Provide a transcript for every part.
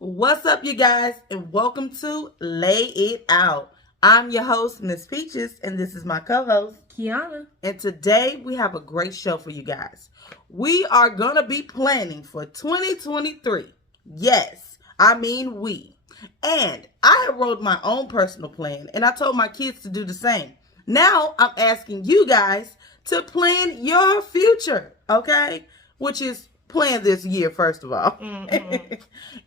What's up, you guys, and welcome to Lay It Out. I'm your host, Miss Peaches, and this is my co-host, Kiana. And today we have a great show for you guys. We are going to be planning for 2023. Yes, I mean we. And I have wrote my own personal plan, and I told my kids to do the same. Now I'm asking you guys to plan your future, okay? Which is plan this year, first of all.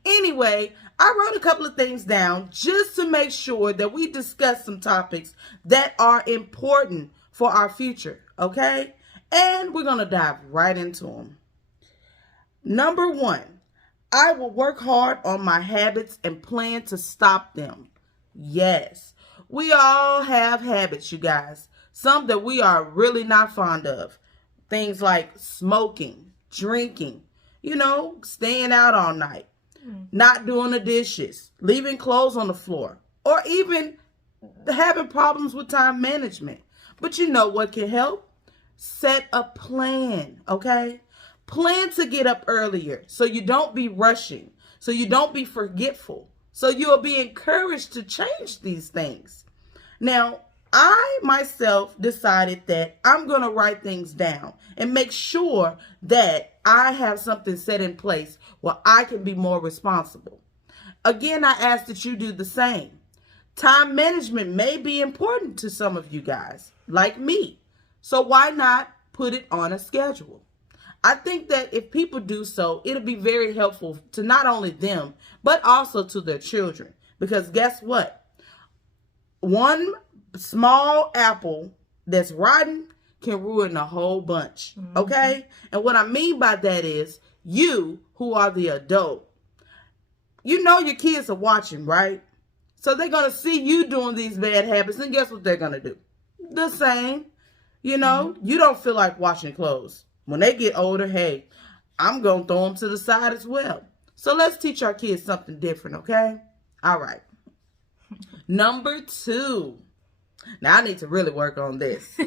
Anyway, I wrote a couple of things down just to make sure that we discuss some topics that are important for our future, okay? And we're going to dive right into them. Number one, I will work hard on my habits and plan to stop them. Yes, we all have habits, you guys. Some that we are really not fond of. Things like smoking, drinking, staying out all night, not doing the dishes, leaving clothes on the floor, or even having problems with time management. But you know what can help? Set a plan, okay? Plan to get up earlier so you don't be rushing, so you don't be forgetful, so you'll be encouraged to change these things. Now, I myself decided that I'm going to write things down and make sure that I have something set in place where I can be more responsible. Again, I ask that you do the same. Time management may be important to some of you guys, like me. So why not put it on a schedule? I think that if people do so, it'll be very helpful to not only them, but also to their children. Because guess what? One small apple that's rotten can ruin a whole bunch, okay? And what I mean by that is you who are the adult, you know your kids are watching, right? So they're going to see you doing these bad habits, and guess what they're going to do? The same. You don't feel like washing clothes. When they get older, hey, I'm going to throw them to the side as well. So let's teach our kids something different, okay? All right. Number 2. Now, I need to really work on this.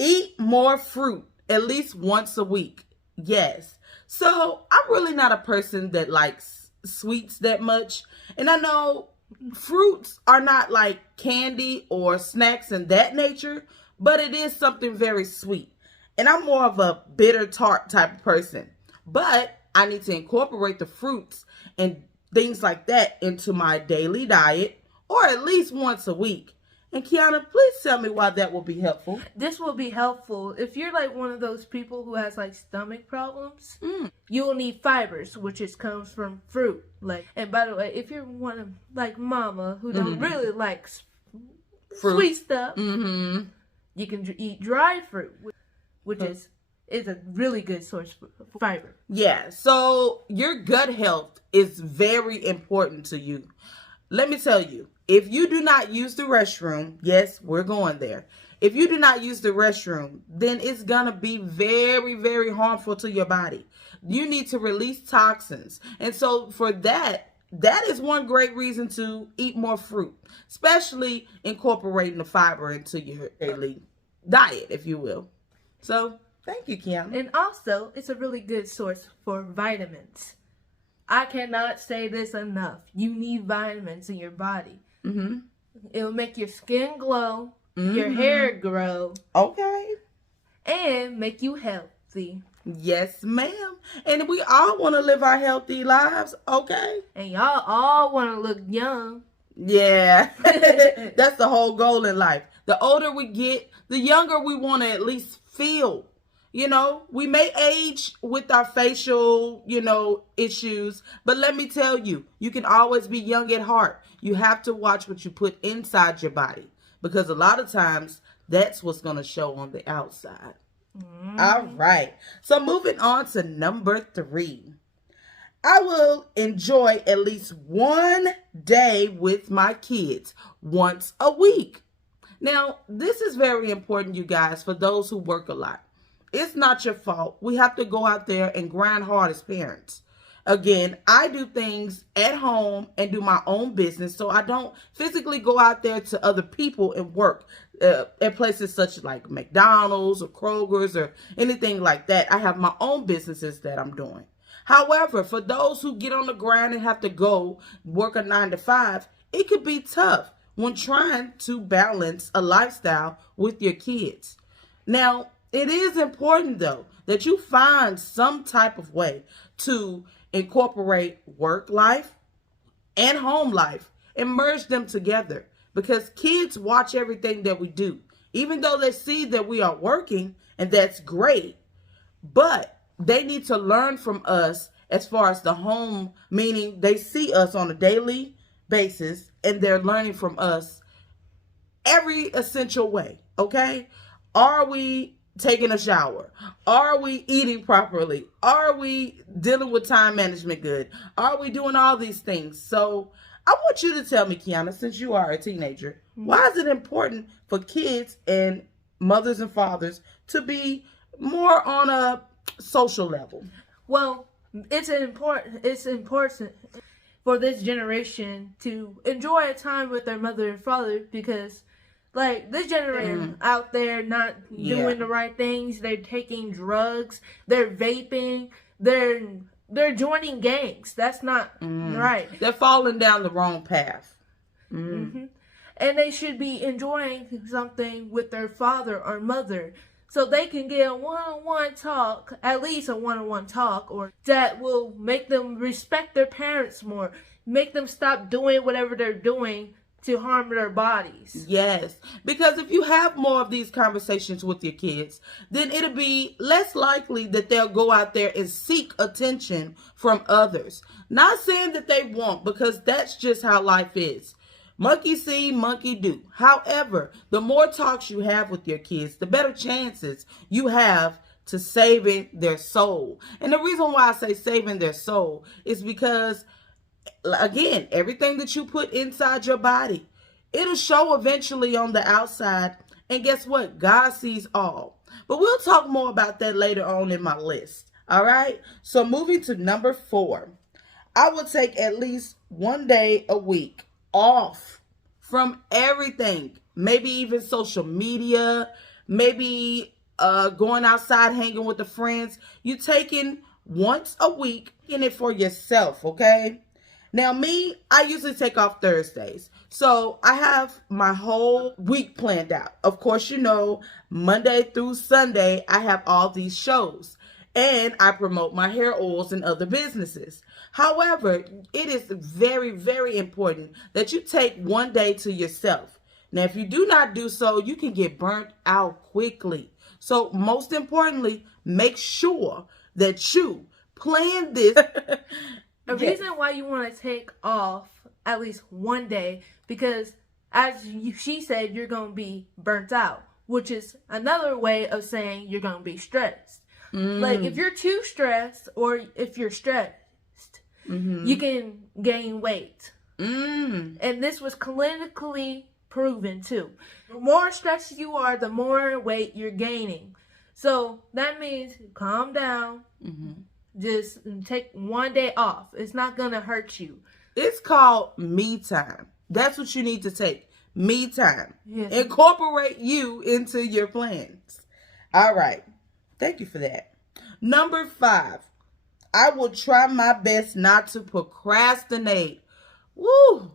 Eat more fruit at least once a week. Yes. So I'm really not a person that likes sweets that much. And I know fruits are not like candy or snacks in that nature, but it is something very sweet. And I'm more of a bitter tart type of person. But I need to incorporate the fruits and things like that into my daily diet, or at least once a week. And Kiana, please tell me why that will be helpful. This will be helpful if you're like one of those people who has like stomach problems. You will need fibers, which comes from fruit. And by the way, if you're one of like Mama who don't really like sweet stuff, you can eat dry fruit, which is a really good source for fiber. Yeah, so your gut health is very important to you. Let me tell you, if you do not use the restroom, yes, we're going there. If you do not use the restroom, then it's going to be very, very harmful to your body. You need to release toxins. And so for that is one great reason to eat more fruit, especially incorporating the fiber into your daily diet, if you will. So thank you, Kiana. And also, it's a really good source for vitamins. I cannot say this enough. You need vitamins in your body. It'll make your skin glow, your hair grow. Okay. And make you healthy. Yes, ma'am. And we all want to live our healthy lives, okay? And y'all all want to look young. Yeah. That's the whole goal in life. The older we get, the younger we want to at least feel. We may age with our facial, issues, but let me tell you, you can always be young at heart. You have to watch what you put inside your body, because a lot of times that's what's going to show on the outside. All right. So moving on to number 3. I will enjoy at least one day with my kids once a week. Now, this is very important, you guys, for those who work a lot. It's not your fault. We have to go out there and grind hard as parents. Again, I do things at home and do my own business, so I don't physically go out there to other people and work at places such like McDonald's or Kroger's or anything like that. I have my own businesses that I'm doing. However, for those who get on the grind and have to go work a 9 to 5, it could be tough when trying to balance a lifestyle with your kids. Now, it is important though that you find some type of way to incorporate work life and home life and merge them together, because kids watch everything that we do. Even though they see that we are working, and that's great, but they need to learn from us as far as the home, meaning they see us on a daily basis and they're learning from us every essential way, okay? Are we taking a shower? Are we eating properly? Are we dealing with time management good? Are we doing all these things? So I want you to tell me, Kiana, since you are a teenager, why is it important for kids and mothers and fathers to be more on a social level? Well, it's important for this generation to enjoy a time with their mother and father, because like this generation out there not doing the right things, they're taking drugs, they're vaping, they're joining gangs. That's not right. They're falling down the wrong path. And they should be enjoying something with their father or mother, so they can get a one-on-one talk, at least a one-on-one talk, or that will make them respect their parents more, make them stop doing whatever they're doing to harm their bodies. Yes, because if you have more of these conversations with your kids, then it'll be less likely that they'll go out there and seek attention from others. Not saying that they won't, because that's just how life is. Monkey see, monkey do. However, the more talks you have with your kids, the better chances you have to saving their soul. And the reason why I say saving their soul is because, again, everything that you put inside your body, it'll show eventually on the outside. And guess what? God sees all. But we'll talk more about that later on in my list. All right? So moving to number 4, I would take at least one day a week off from everything. Maybe even social media, maybe going outside, hanging with the friends. You taking once a week in it for yourself, okay? Now me, I usually take off Thursdays. So I have my whole week planned out. Of course, you know, Monday through Sunday, I have all these shows. And I promote my hair oils and other businesses. However, it is very, very important that you take one day to yourself. Now, if you do not do so, you can get burnt out quickly. So most importantly, make sure that you plan this. The reason why you want to take off at least one day, because she said, you're going to be burnt out, which is another way of saying you're going to be stressed. Like if you're too stressed, or if you're stressed, you can gain weight. And this was clinically proven too. The more stressed you are, the more weight you're gaining. So that means calm down. Just take one day off. It's not going to hurt you. It's called me time. That's what you need to take. Me time. Yes. Incorporate you into your plans. All right. Thank you for that. Number 5, I will try my best not to procrastinate. Woo!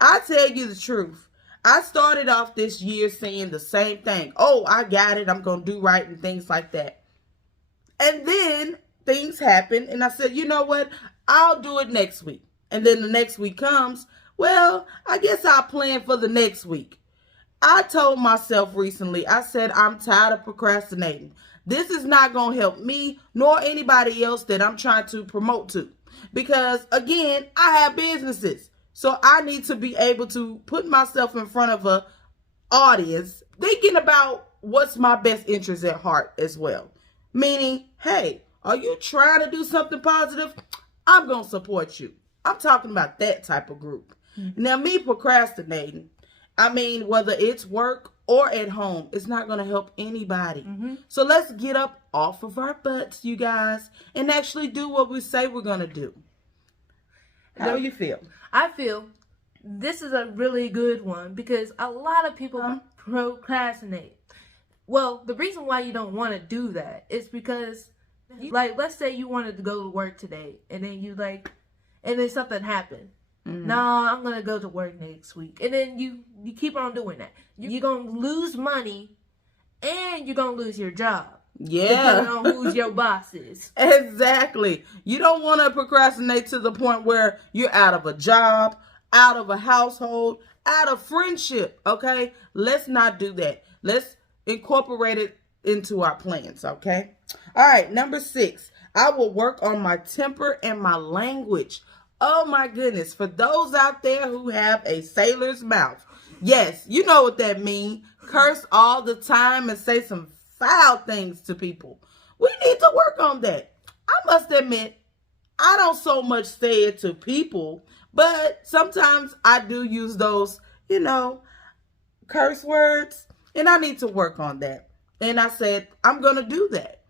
I tell you the truth. I started off this year saying the same thing. Oh, I got it. I'm going to do right and things like that. And then things happen and I said, you know what? I'll do it next week. And then the next week comes. Well, I guess I'll plan for the next week. I told myself recently, I said, I'm tired of procrastinating. This is not going to help me nor anybody else that I'm trying to promote to. Because, again, I have businesses. So I need to be able to put myself in front of an audience thinking about what's my best interest at heart as well. Meaning, hey, are you trying to do something positive? I'm going to support you. I'm talking about that type of group. Now, me procrastinating, I mean, whether it's work or at home, it's not going to help anybody. So let's get up off of our butts, you guys, and actually do what we say we're going to do. How do you feel? I feel this is a really good one, because a lot of people procrastinate. Well, the reason why you don't want to do that is because Like, let's say you wanted to go to work today, and then and then something happened. Mm-hmm. No, I'm gonna go to work next week, and then you keep on doing that. You're gonna lose money, and you're gonna lose your job. Yeah. Depending on who's your boss is. Exactly. You don't want to procrastinate to the point where you're out of a job, out of a household, out of friendship. Okay? Let's not do that. Let's incorporate it into our plans. Okay? All right. Number 6, I will work on my temper and my language. Oh my goodness. For those out there who have a sailor's mouth. Yes, you know what that means. Curse all the time and say some foul things to people. We need to work on that. I must admit, I don't so much say it to people, but sometimes I do use those, curse words, and I need to work on that. And I said, I'm going to do that.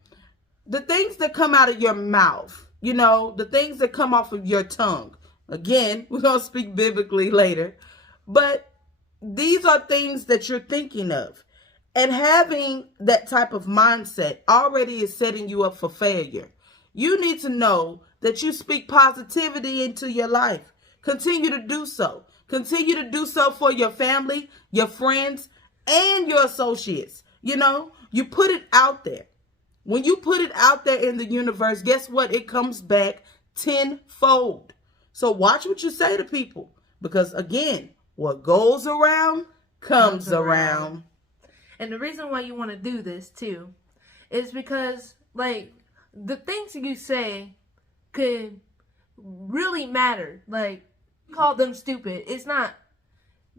The things that come out of your mouth, the things that come off of your tongue. Again, we're going to speak biblically later, but these are things that you're thinking of. And having that type of mindset already is setting you up for failure. You need to know that you speak positivity into your life. Continue to do so. Continue to do so for your family, your friends, and your associates. You put it out there. When you put it out there in the universe, guess what? It comes back tenfold. So watch what you say to people. Because again, what goes around comes around. And the reason why you want to do this too is because, the things you say could really matter. Call them stupid. It's not.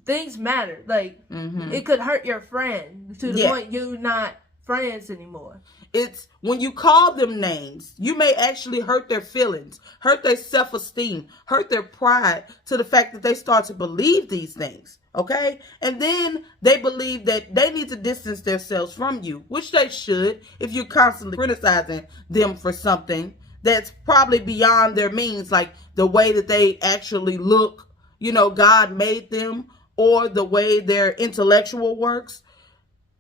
Things matter. It could hurt your friend to the point you're not friends anymore. It's when you call them names, you may actually hurt their feelings, hurt their self-esteem, hurt their pride to the fact that they start to believe these things. Okay? And then they believe that they need to distance themselves from you, which they should if you're constantly criticizing them for something that's probably beyond their means, like the way that they actually look, God made them, or the way their intellectual works.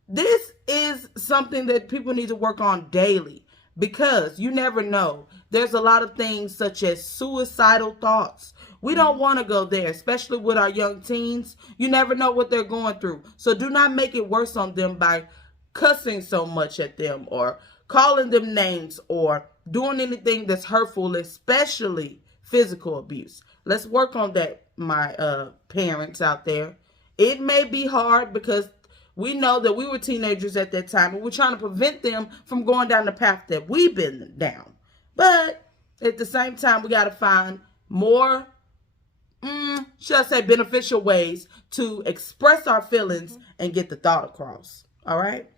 This is something that people need to work on daily because you never know. There's a lot of things such as suicidal thoughts. We don't want to go there, especially with our young teens. You never know what they're going through. So do not make it worse on them by cussing so much at them or calling them names or doing anything that's hurtful, especially physical abuse. Let's work on that, my parents out there. It may be hard because we know that we were teenagers at that time, and we're trying to prevent them from going down the path that we've been down. But at the same time, we got to find more, should I say, beneficial ways to express our feelings and get the thought across. All right?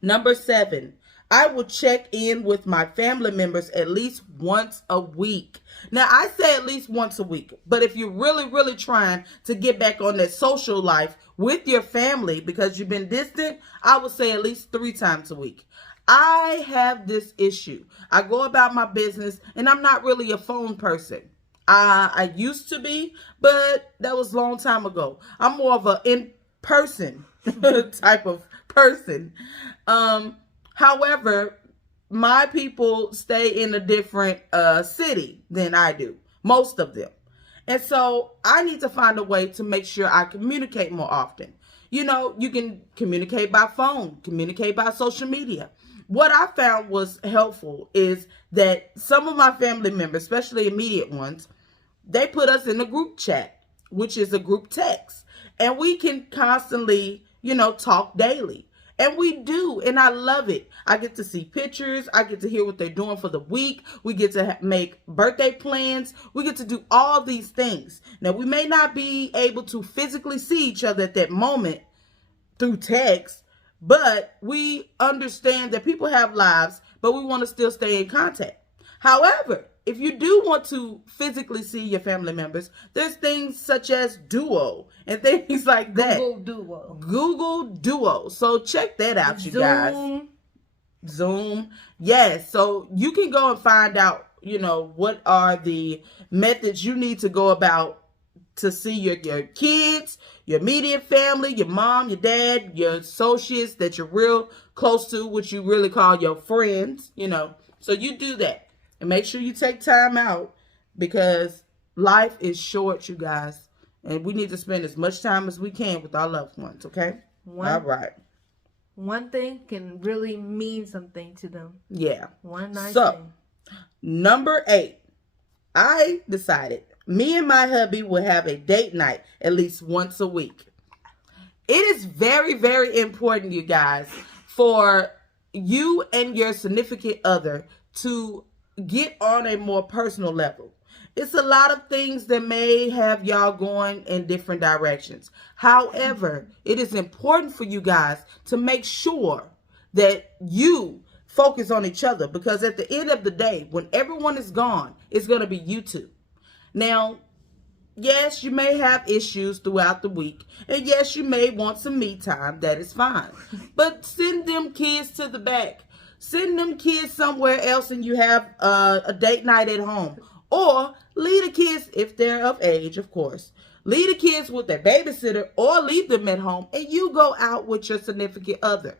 Number 7, I will check in with my family members at least once a week. Now, I say at least once a week, but if you're really, really trying to get back on that social life with your family because you've been distant, I would say at least 3 times a week. I have this issue. I go about my business and I'm not really a phone person. I used to be, but that was a long time ago. I'm more of an in-person type of person. However, my people stay in a different city than I do, most of them. And so I need to find a way to make sure I communicate more often. You can communicate by phone, communicate by social media. What I found was helpful is that some of my family members, especially immediate ones, they put us in a group chat, which is a group text. And we can constantly, talk daily. And we do, and I love it. I get to see pictures. I get to hear what they're doing for the week. We get to make birthday plans. We get to do all these things. Now, we may not be able to physically see each other at that moment through text, but we understand that people have lives, but we want to still stay in contact. However, if you do want to physically see your family members, there's things such as Duo and things like that. Google Duo. So check that out, you guys. Zoom. Yes. So you can go and find out, what are the methods you need to go about to see your kids, your immediate family, your mom, your dad, your associates that you're real close to, which you really call your friends, So you do that. And make sure you take time out because life is short, you guys. And we need to spend as much time as we can with our loved ones, okay? All right. One thing can really mean something to them. Yeah. One nice thing. So, number 8. I decided me and my hubby will have a date night at least once a week. It is very, very important, you guys, for you and your significant other to get on a more personal level. It's a lot of things that may have y'all going in different directions. However, it is important for you guys to make sure that you focus on each other because at the end of the day, when everyone is gone, it's going to be you two. Now, yes, you may have issues throughout the week. And yes, you may want some me time. That is fine. But send them kids to the back. Send them kids somewhere else and you have a date night at home. Or leave the kids, if they're of age, of course. Leave the kids with their babysitter or leave them at home and you go out with your significant other.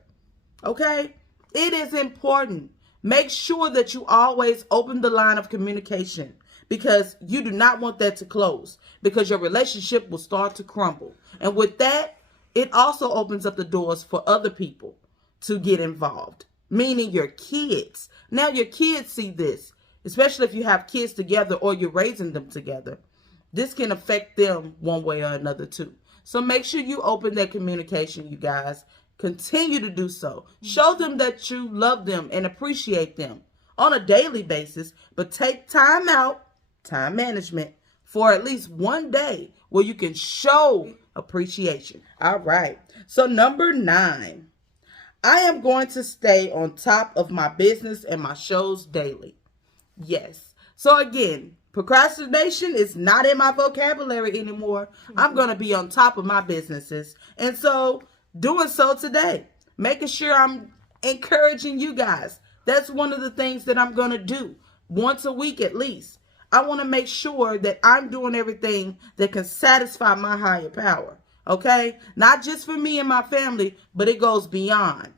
Okay? It is important. Make sure that you always open the line of communication because you do not want that to close because your relationship will start to crumble. And with that, it also opens up the doors for other people to get involved, meaning your kids. Now your kids see this, especially if you have kids together or you're raising them together. This can affect them one way or another too. So make sure you open that communication, you guys. Continue to do so. Show them that you love them and appreciate them on a daily basis, but take time out, time management, for at least one day where you can show appreciation. All right. So number 9, I am going to stay on top of my business and my shows daily. Yes. So again, procrastination is not in my vocabulary anymore. I'm going to be on top of my businesses. And so doing so today, making sure I'm encouraging you guys. That's one of the things that I'm going to do once a week at least. I want to make sure that I'm doing everything that can satisfy my higher power. Okay? Not just for me and my family, but it goes beyond.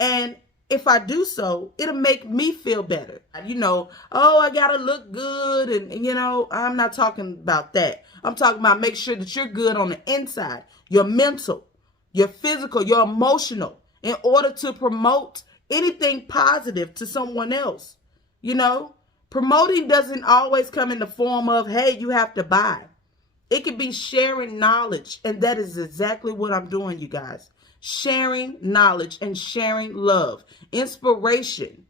And if I do so, it'll make me feel better. Oh, I got to look good. And I'm not talking about that. I'm talking about make sure that you're good on the inside, your mental, your physical, your emotional, in order to promote anything positive to someone else. Promoting doesn't always come in the form of, hey, you have to buy. It can be sharing knowledge. And that is exactly what I'm doing, you guys. Sharing knowledge and sharing love. Inspiration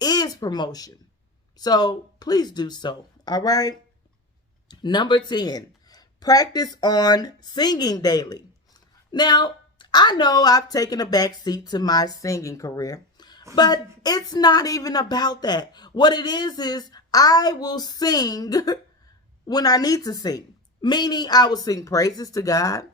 is promotion. So please do so. All right. Number 10, practice on singing daily. Now, I know I've taken a back seat to my singing career, but it's not even about that. What it is I will sing when I need to sing, meaning I will sing praises to God.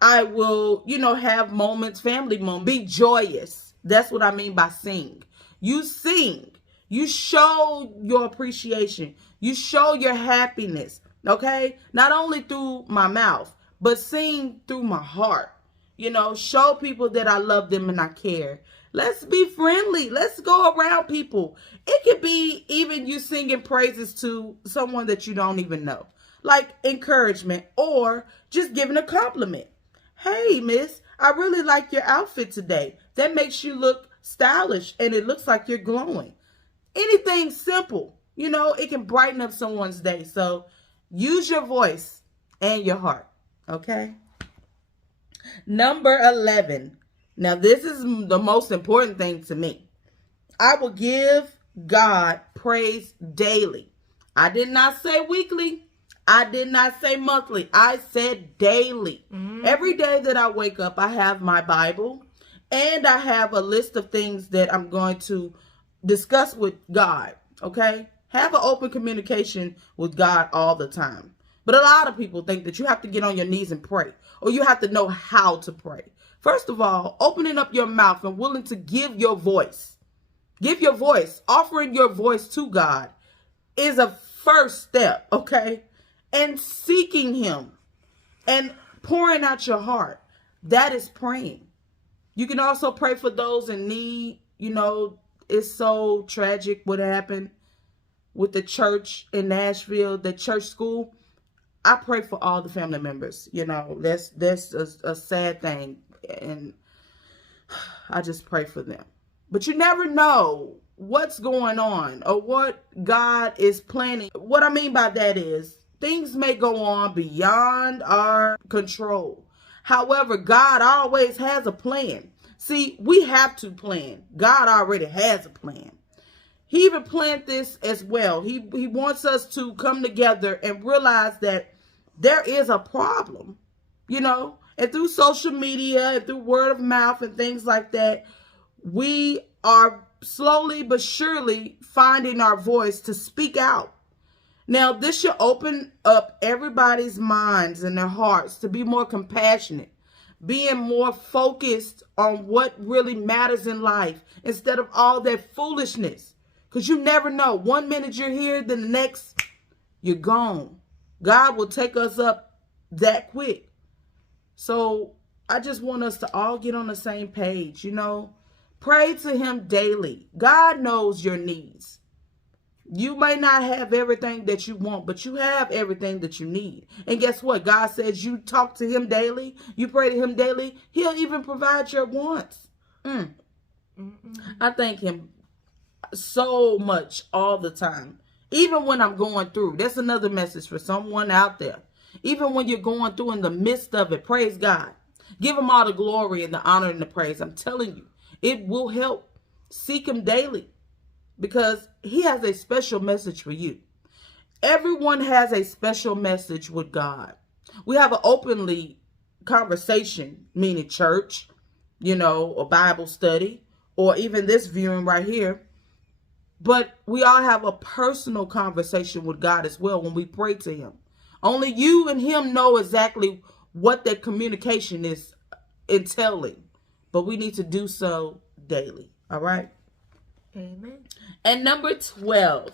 I will, have moments, family moments, be joyous. That's what I mean by sing. You sing. You show your appreciation. You show your happiness, okay? Not only through my mouth, but sing through my heart. Show people that I love them and I care. Let's be friendly. Let's go around people. It could be even you singing praises to someone that you don't even know, like encouragement or just giving a compliment. Hey, miss, I really like your outfit today. That makes you look stylish and it looks like you're glowing. Anything simple, it can brighten up someone's day. So use your voice and your heart, okay? Number 11. Now, this is the most important thing to me. I will give God praise daily. I did not say weekly. I did not say monthly. I said daily. Every day that I wake up, I have my Bible and I have a list of things that I'm going to discuss with God. Okay? Have an open communication with God all the time. But a lot of people think that you have to get on your knees and pray, or you have to know how to pray. First of all, opening up your mouth and willing to give your voice. Give your voice. Offering your voice to God is a first step, okay? And seeking Him And pouring out your heart, that is praying. You can also pray for those in need. You know, it's so tragic what happened with the church in Nashville, the church school. I pray for all the family members. You know, that's a sad thing, and I just pray for them. But you never know what's going on or what God is planning. What I mean by that is things may go on beyond our control. However, God always has a plan. See, we have to plan. God already has a plan. He even planned this as well. He wants us to come together and realize that there is a problem, you know, and through social media and through word of mouth and things like that, we are slowly but surely finding our voice to speak out. Now, this should open up everybody's minds and their hearts to be more compassionate, being more focused on what really matters in life instead of all that foolishness. Because you never know. One minute you're here, then the next you're gone. God will take us up that quick. So I just want us to all get on the same page, you know. Pray to him daily. God knows your needs. You may not have everything that you want, but you have everything that you need. And guess what? God says you talk to him daily. You pray to him daily. He'll even provide your wants. I thank him so much all the time. Even when I'm going through. That's another message for someone out there. Even when you're going through in the midst of it, praise God. Give him all the glory and the honor and the praise. I'm telling you, it will help. Seek him daily because he has a special message for you. Everyone has a special message with God. We have an openly conversation, meaning church, you know, a Bible study, or even this viewing right here. But we all have a personal conversation with God as well when we pray to him. Only you and him know exactly what that communication is entailing. But we need to do so daily. All right? Amen. And number 12,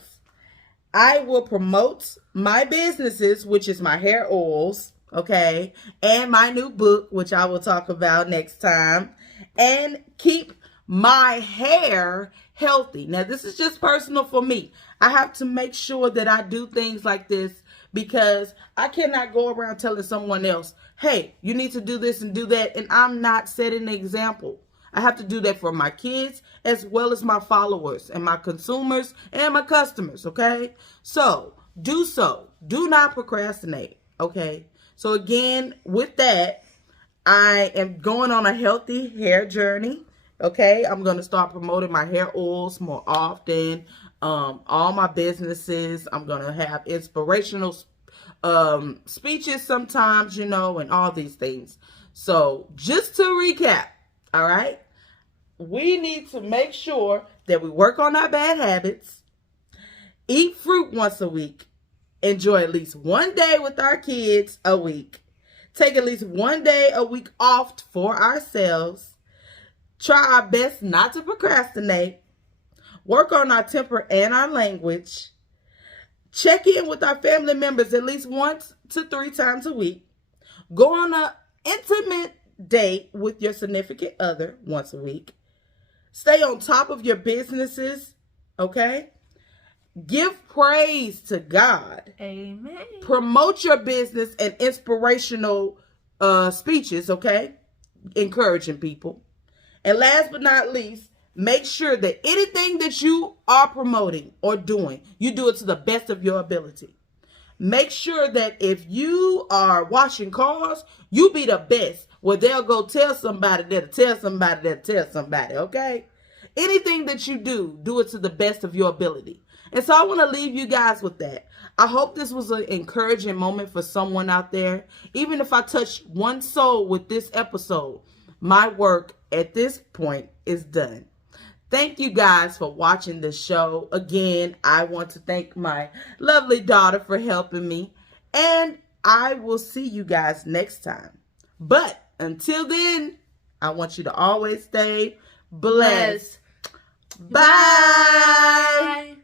I will promote my businesses, which is my hair oils, okay, and my new book, which I will talk about next time, and keep my hair healthy. Now, this is just personal for me. I have to make sure that I do things like this because I cannot go around telling someone else, hey, you need to do this and do that, and I'm not setting an example. I have to do that for my kids as well as my followers and my consumers and my customers, okay? So, do so. Do not procrastinate, okay? So, again, with that, I am going on a healthy hair journey, okay? I'm going to start promoting my hair oils more often, all my businesses. I'm going to have inspirational speeches sometimes, you know, and all these things. So, just to recap, all right? We need to make sure that we work on our bad habits, eat fruit once a week, enjoy at least one day with our kids a week, take at least one day a week off for ourselves, try our best not to procrastinate, work on our temper and our language, check in with our family members at least 1 to 3 times a week, go on an intimate date with your significant other once a week, stay on top of your businesses, okay? Give praise to God. Amen. Promote your business and inspirational speeches, okay? Encouraging people. And last but not least, make sure that anything that you are promoting or doing, you do it to the best of your ability. Make sure that if you are washing cars, you be the best. Where they'll go tell somebody that'll tell somebody that'll tell somebody, okay? Anything that you do, do it to the best of your ability. And so I want to leave you guys with that. I hope this was an encouraging moment for someone out there. Even if I touch one soul with this episode, my work at this point is done. Thank you guys for watching the show. Again, I want to thank my lovely daughter for helping me. And I will see you guys next time. But until then, I want you to always stay blessed. Bye.